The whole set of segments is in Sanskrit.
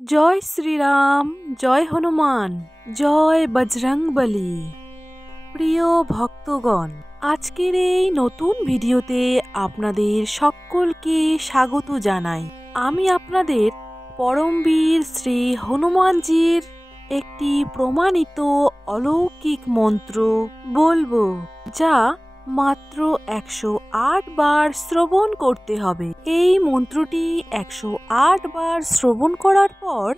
জয় শ্রীরাম, জয় হনুমান, জয় বজরংবলী। প্রিয় ভক্তগণ, আজকের এই নতুন ভিডিওতে আপনাদের সকলকে স্বাগত জানাই। আমি আপনাদের পরমবীর শ্রী হনুমানজির একটি প্রমাণিত অলৌকিক মন্ত্র বলবো, যা মাত্র 108 বার শ্রবণ করতে হবে। এই মন্ত্রটি 108 বার শ্রবণ করার পর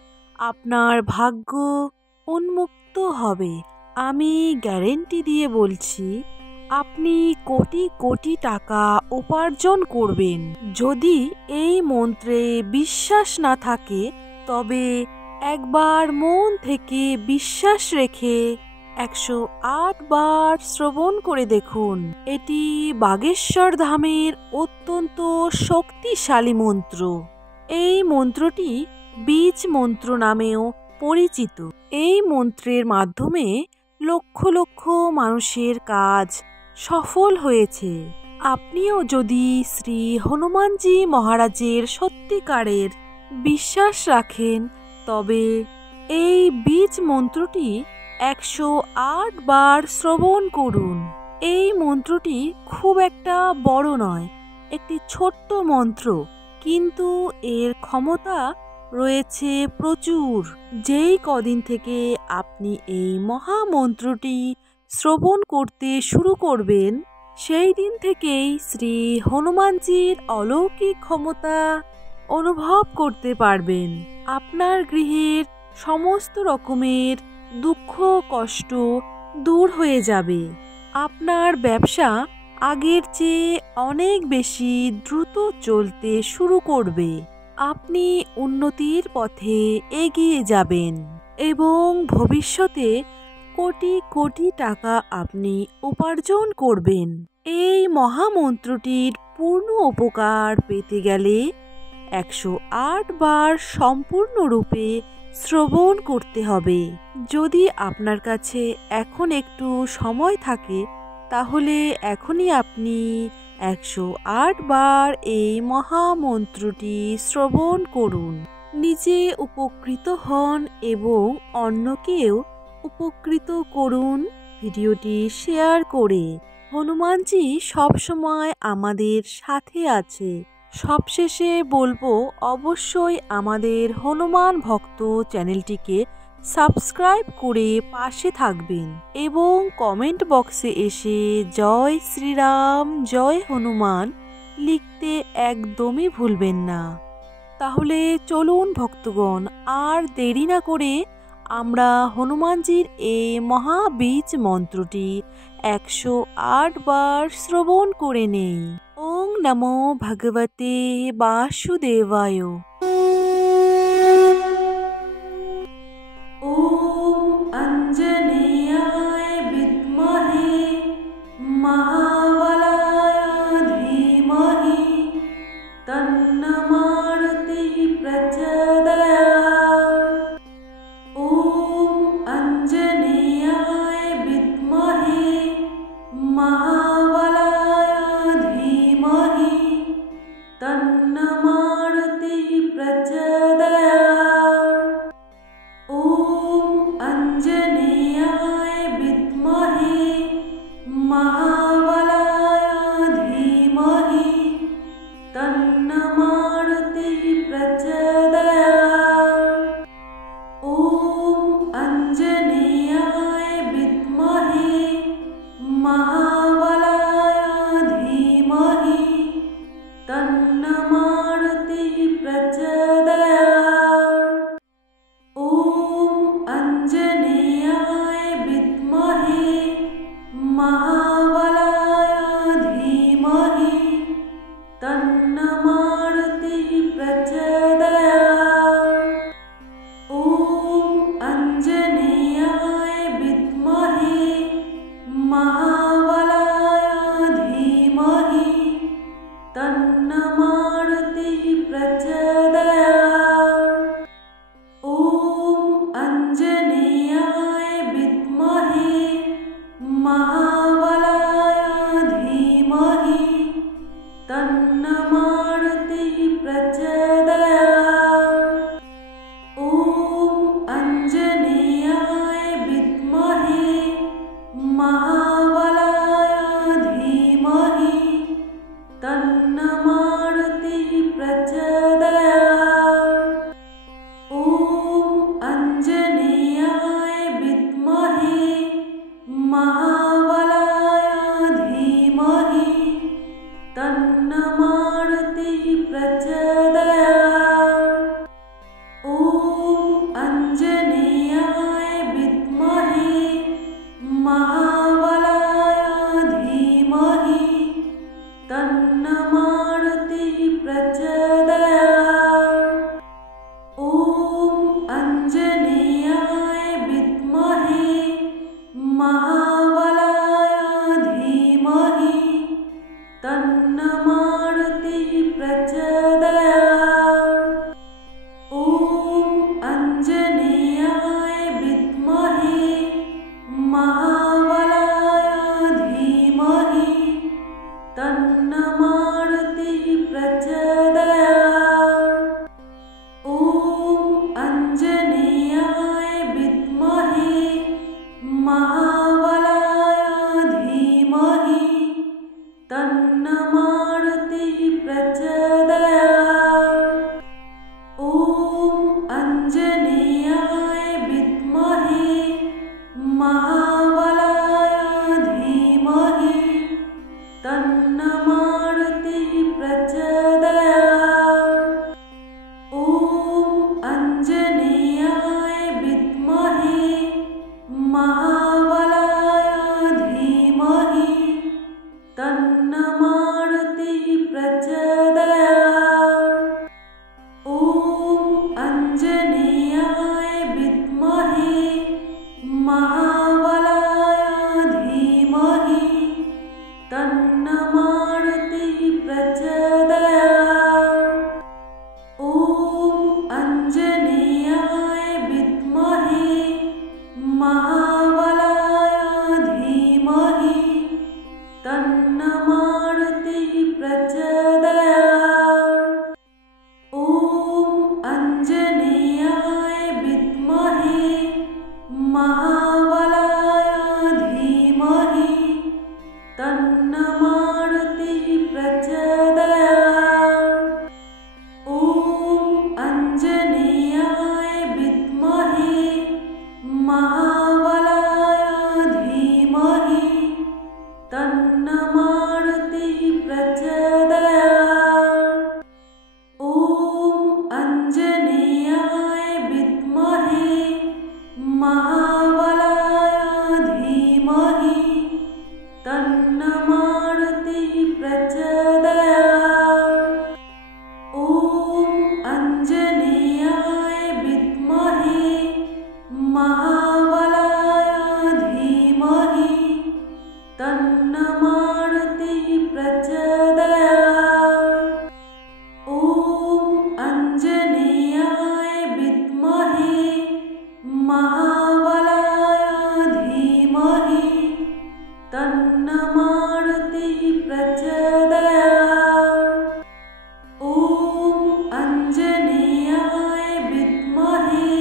আপনার ভাগ্য উন্মুক্ত হবে। আমি গ্যারেন্টি দিয়ে বলছি, আপনি কোটি কোটি টাকা উপার্জন করবেন। যদি এই মন্ত্রে বিশ্বাস না থাকে, তবে একবার মন থেকে বিশ্বাস রেখে 108 বার শ্রবণ করে দেখুন। এটি বাগেশ্বর ধামের অত্যন্ত শক্তিশালী মন্ত্র। এই মন্ত্রটি বীজ মন্ত্র নামেও পরিচিত। এই মন্ত্রের মাধ্যমে লক্ষ লক্ষ মানুষের কাজ সফল হয়েছে। আপনিও যদি শ্রী হনুমানজি মহারাজের সত্যিকারের বিশ্বাস রাখেন, তবে এই বীজ মন্ত্রটি 108 বার শ্রবণ করুন। এই মন্ত্রটি খুব একটা বড় নয়, একটি ছোট্ট মন্ত্র, কিন্তু এর ক্ষমতা রয়েছে প্রচুর। যেই কদিন থেকে আপনি এই মহামন্ত্রটি শ্রবণ করতে শুরু করবেন, সেই দিন থেকেই শ্রী হনুমানজির অলৌকিক ক্ষমতা অনুভব করতে পারবেন। আপনার গৃহের সমস্ত রকমের দুঃখ কষ্ট দূর হয়ে যাবে। আপনার ব্যবসা আগের চেয়ে অনেক বেশি দ্রুত চলতে শুরু করবে। আপনি উন্নতির পথে এগিয়ে যাবেন এবং ভবিষ্যতে কোটি কোটি টাকা আপনি উপার্জন করবেন। এই মহামন্ত্রটির পূর্ণ উপকার পেতে গেলে 108 বার সম্পূর্ণরূপে শ্রবণ করতে হবে। যদি আপনার কাছে এখন একটু সময় থাকে, তাহলে এখনই আপনি 108 বার এই মহামন্ত্রটি শ্রবণ করুন। নিজে উপকৃত হন এবং অন্যকেও উপকৃত করুন ভিডিওটি শেয়ার করে। হনুমানজি সবসময় আমাদের সাথে আছে। সবশেষে বলবো, অবশ্যই আমাদের হনুমান ভক্ত চ্যানেলটিকে সাবস্ক্রাইব করে পাশে থাকবেন এবং কমেন্ট বক্সে এসে জয় শ্রীরাম, জয় হনুমান লিখতে একদমই ভুলবেন না। তাহলে চলুন ভক্তগণ, আর দেরি না করে আমরা হনুমানজির এই মহাবীজ মন্ত্রটি 108 বার শ্রবণ করে নেই। ওং নমো ভগবতে বাসুদেবায়। ওম অঞ্জনেয়ায় বিদ্মহে মহাবলায় ধীমহি তন্নো মারুতি প্রচোদয়াৎ। ওম অঞ্জনেয়ায় বিদ্মহে মহাবলায় ধীমহি তন্নো মারুতি প্রচোদয়াৎ। अञ्जनेयाय विद्महे महाबलाय धीमहि तन्नो मारुतिः प्रचोदयात्। ॐ अञ्जनेयाय विद्महे महाबलाय धीमहि तन्नो मारुतिः प्रचोदयात्। ॐ अञ्जनेयाय विद्महे महाबलाय धीमहि तन्नो मारुतिः प्रचोदयात्। ॐ अञ्जनेयाय विद्महे महाबलाय धीमहि तन्नो मारुतिः प्रचोदयात्। ॐ अञ्जनेयाय विद्महे महाबलाय धीमहि तन्नो मारुतिः प्रचोदयात्। ॐ अञ्जनेयाय विद्महे महाबलाय धीमहि तन्नो मारुतिः प्रचोदयात्। ॐ अञ्जनेयाय विद्महे महाबलाय धीमहि तन्नो मारुतिः प्रचोदयात्। ॐ अञ्जनेयाय विद्महे महाबलाय धीमहि तन्नो मारुतिः प्रचोदयात्। ॐ अञ्जनेयाय विद्महे महाबलाय धीमहि तन्नो मारुतिः प्रचोदयात्। ॐ अञ्जनेयाय विद्महे महाबलाय धीमहि तन्नो मारुतिः प्रचोदयात्। ॐ अञ्जनेयाय विद्महे महाबलाय धीमहि तन्नो मारुतिः प्रचोदयात्। ॐ अञ्जनेयाय विद्महे महाबलाय धीमहि तन्नो मारुतिः प्रचोदयात्। ॐ अञ्जनेयाय विद्महे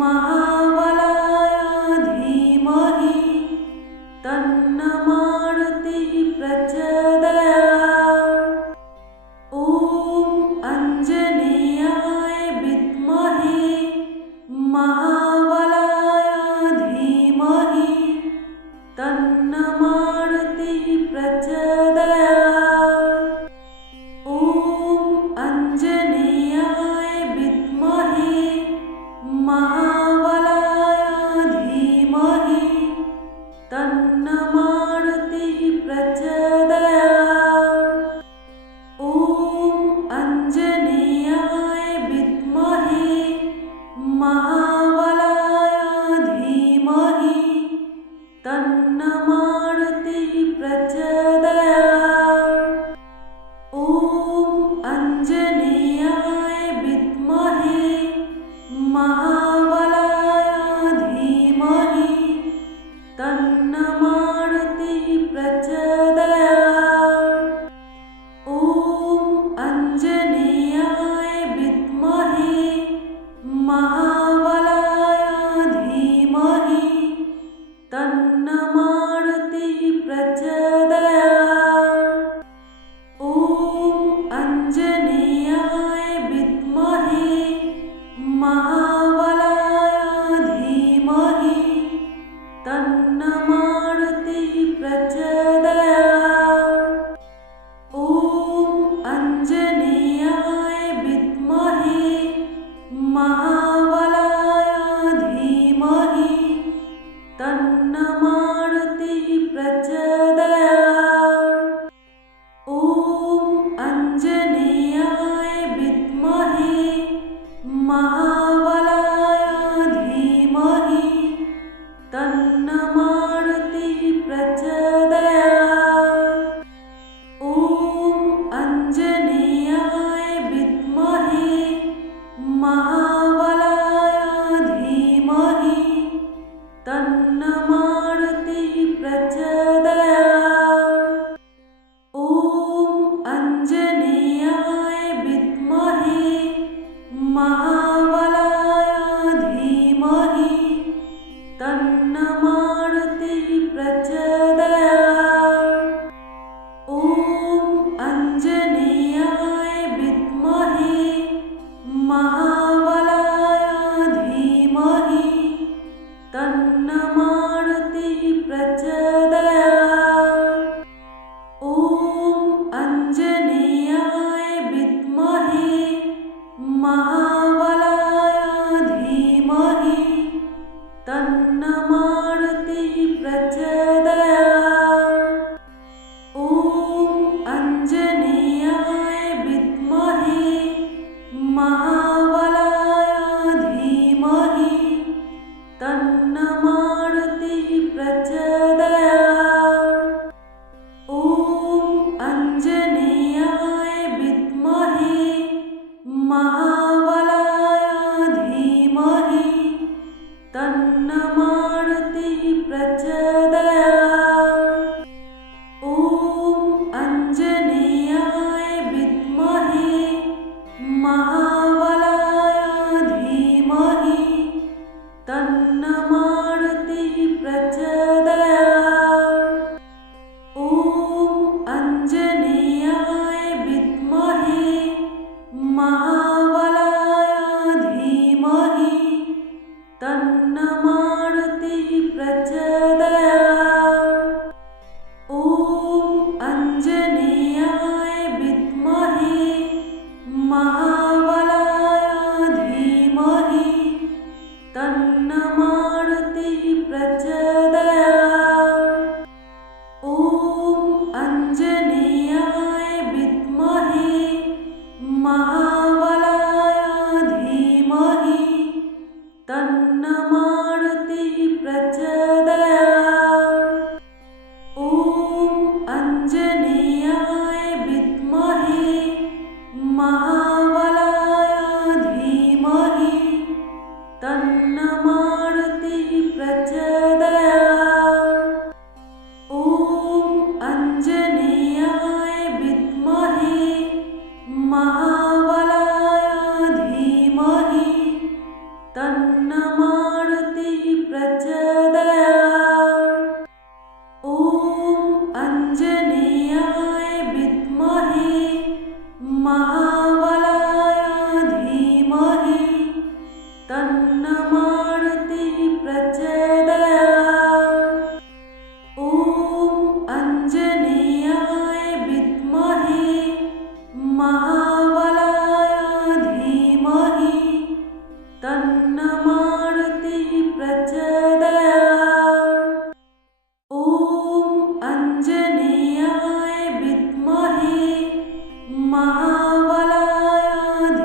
महाबलाय धीमहि तन्नो मारुतिः प्रचोदयात्। ॐ अञ्जनेयाय विद्महे महाबलाय धीमहि तन्नो मारुतिः प्रचोदयात्। ॐ अञ्जनेयाय विद्महे महाबलाय धीमहि तन्नो मारुतिः प्रचोदयात्। ॐ अञ्जनेयाय विद्महे महाबलाय धीमहि तन्नो मारुतिः प्रचोदयात्। ॐ अञ्जनेयाय विद्महे महाबलाय धीमहि तन्नो मारुतिः प्रचोदयात्। ॐ अञ्जनेयाय विद्महे महाबलाय धीमहि तन्नो मारुतिः प्रचोदयात्। ॐ अञ्जनेयाय विद्महे महाबलाय धीमहि तन्नो मारुतिः प्रचोदयात्। ॐ अञ्जनेयाय विद्महे महाबलाय धीमहि तन्नो मारुतिः प्रचोदयात्। ॐ अञ्जनेयाय विद्महे महाबलाय तन्नमारुतिः प्रचोदयात्। ॐ आञ्जनेयाय विद्महे महाबलाय धीमहि तन्नमारुतिः प्रचोदयात्। ॐ आञ्जनेयाय विद्महे महाबलाय धीमहि तन्नमारुतिः प्रचोदयात्। ॐ आञ्जनेयाय विद्महे महाबलाय धीमहि तन्नमारुतिः प्रचोदयात्। ॐ आञ्जनेयाय विद्महे महाबलाय धीमहि तन्नमारुतिः प्रचोदयात्। ॐ आञ्जनेयाय विद्महे महाबलाय धीमहि तन्नमारुतिः प्रचोदयात्। ॐ आञ्जनेयाय विद्महे महाबलाय धीमहि तन्नमारुतिः प्रचोदयात्। ॐ आञ्जनेयाय विद्महे महाबलाय धीमहि तन्नमारुतिः प्रचोदयात्। ॐ आञ्जनेयाय विद्महे महाबलाय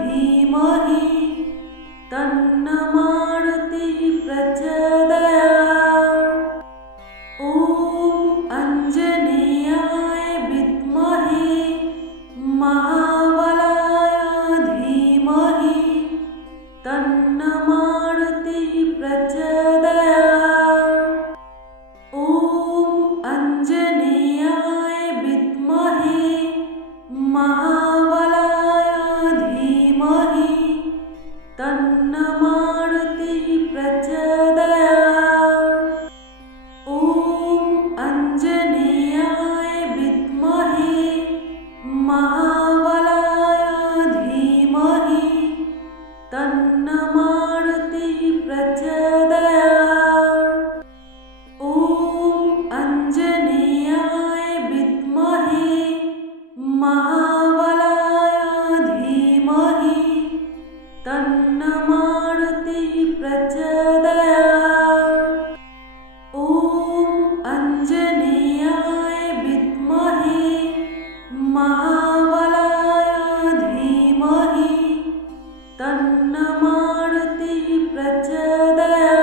धीमहि तन्नमारुतिः प्रचोदयात्। ॐ आञ्जनेयाय विद्महे महाबलाय धीमहि तन्नमारुतिः प्रचोदयात्। ॐ आञ्जनेयाय विद्महे महाबलाय धीमहि तन्नमारुतिः प्रचोदयात्। ॐ आञ्जनेयाय विद्महे महाबलाय धीमहि तन्नमारुतिः प्रचोदयात्। ॐ आञ्जनेयाय विद्महे महाबलाय धीमहि तन्नमारुतिः प्रचोदयात्। ॐ आञ्जनेयाय विद्महे महाबलाय धीमहि तन्नमारुतिः प्रचोदयात्। ॐ आञ्जनेयाय विद्महे महाबलाय धीमहि तन्नमारुतिः प्रचोदयात्। ॐ आञ्जनेयाय विद्महे महाबलाय धीमहि तन्नमारुतिः प्रचोदयात्।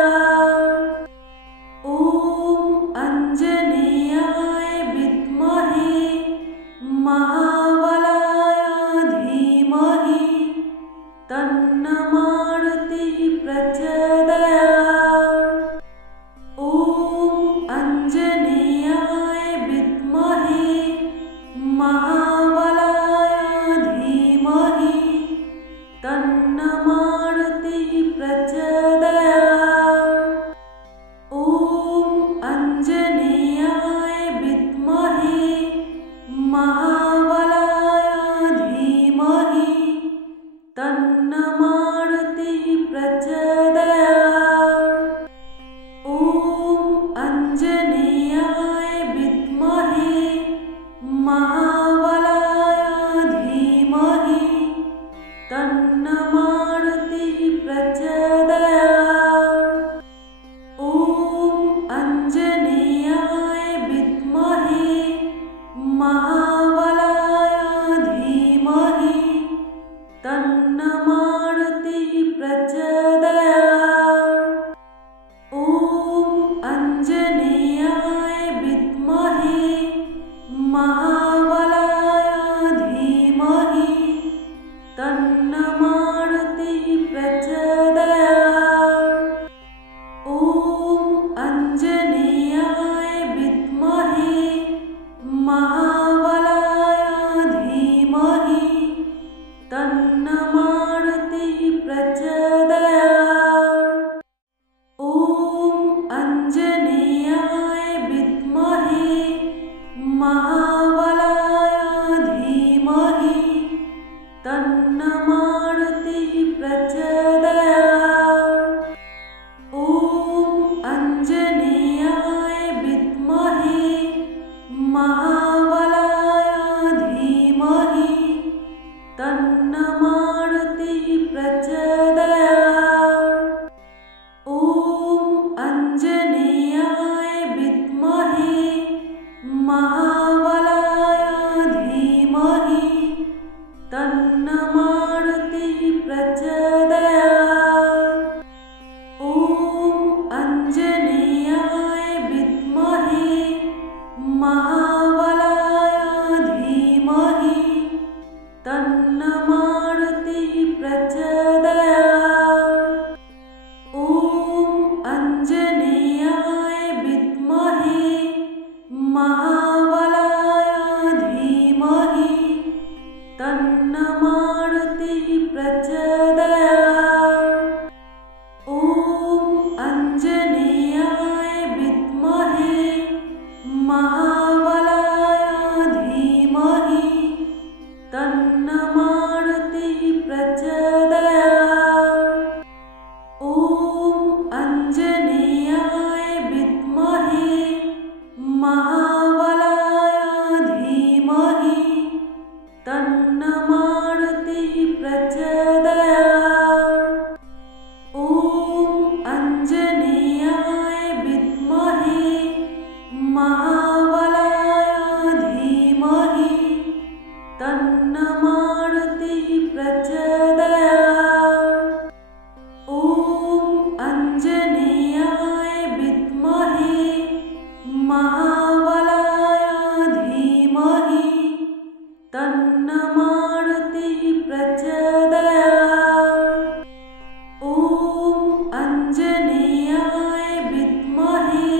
आञ्जनेयाय विद्महे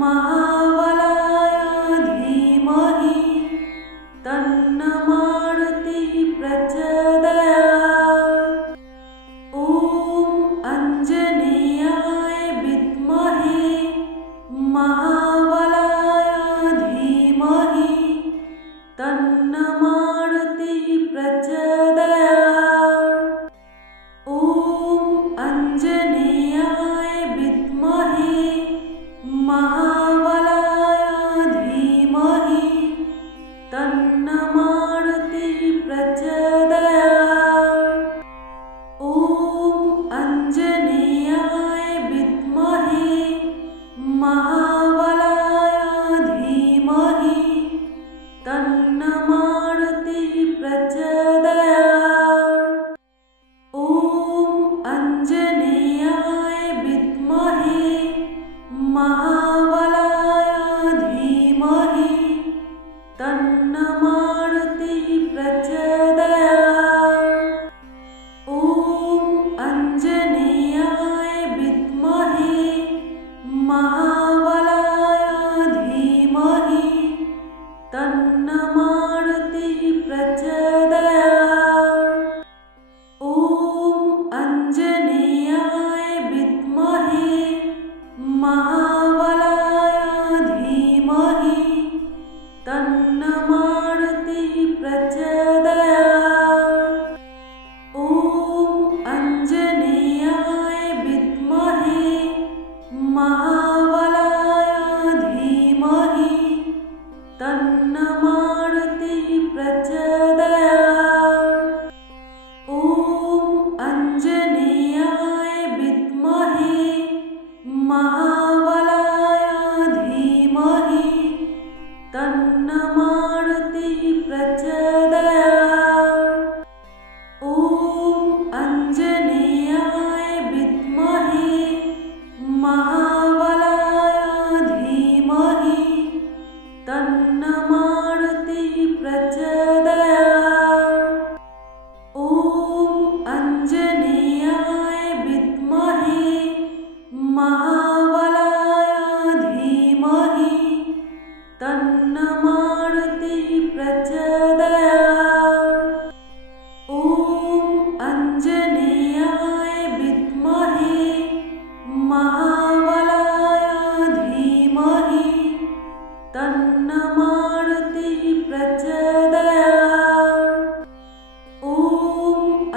महाबलाय धीमहि तन्नो मारुतिः प्रचोदयात्। ॐ आञ्जनेयाय विद्महे महाबलाय धीमहि तन्नो मारुतिः प्रचोदयात्। ॐ आञ्जनेयाय विद्महे महाबलाय धीमहि तन्नो मारुतिः प्रचोदयात्। ॐ आञ्जनेयाय विद्महे महाबलाय धीमहि तन्नो मारुतिः प्रचोदयात्। ॐ आञ्जनेयाय विद्महे महाबलाय धीमहि तन्नो मारुतिः प्रचोदयात्। ॐ आञ्जनेयाय विद्महे महाबलाय धीमहि तन्नो मारुतिः प्रचोदयात्। ॐ आञ्जनेयाय विद्महे महाबलाय धीमहि तन्नो मारुतिः प्रचोदयात्। ॐ आञ्जनेयाय विद्महे महाबलाय धीमहि तन्नो मारुतिः प्रचोदयात्। ॐ आञ्जनेयाय विद्महे महाबलाय धीमहि तन्नो मारुतिः प्रचोदयात्। ॐ आञ्जनेयाय विद्महे महाबलाय धीमहि तन्नो मारुतिः प्रचोदयात्। ॐ आञ्जनेयाय विद्महे महाबलाय धीमहि तन्नो मारुतिः प्रचोदयात्। ॐ आञ्जनेयाय विद्महे महाबलाय धीमहि तन्नो मारुतिः प्रचोदयात्। ॐ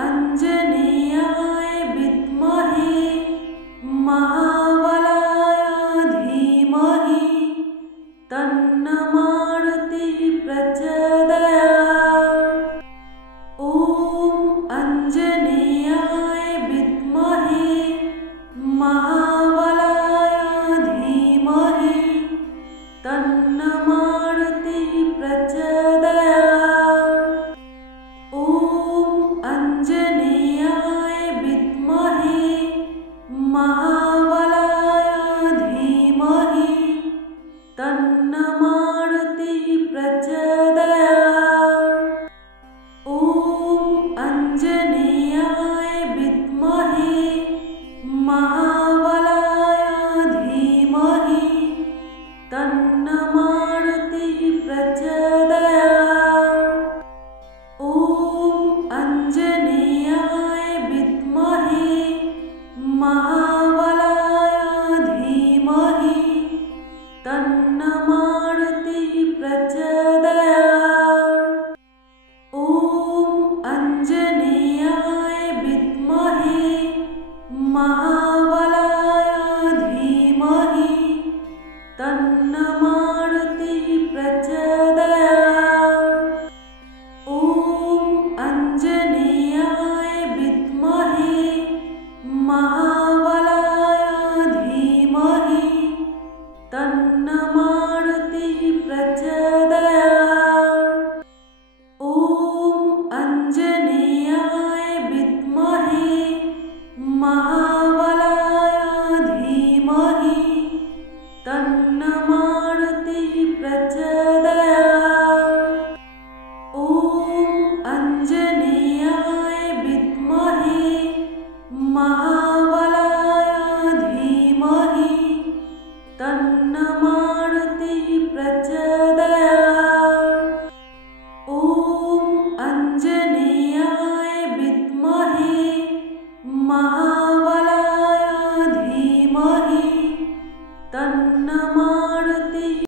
आञ्जनेयाय विद्महे महाबलाय धीमहि तन्नो मारुतिः प्रचोदयात्। ॐ आञ्जनेयाय विद्महे महाबलाय धीमहि तन्नो मारुतिः प्रचोदयात्। ॐ आञ्जनेयाय विद्महे महाबलाय धीमहि तन्नो मारुतिः प्रचोदयात्। ॐ आञ्जनेयाय विद्महे महाबलाय धीमहि तन्नो मारुतिः प्रचोदयात्। ॐ आञ्जनेयाय विद्महे महाबलाय धीमहि तन्नो मारुतिः प्रचोदयात्। ॐ आञ्जनेयाय विद्महे महाबलाय धीमहि तन्नो मारुतिः प्रचोदयात्। ॐ आञ्जनेयाय विद्महे महाबलाय धीमहि तन्नो मारुतिः प्रचोदयात्। ॐ आञ्जनेयाय विद्महे महाबलाय धीमहि तन्नो मारुतिः प्रचोदयात्। ॐ आञ्जनेयाय विद्महे महाबलाय तन्नमारुतिः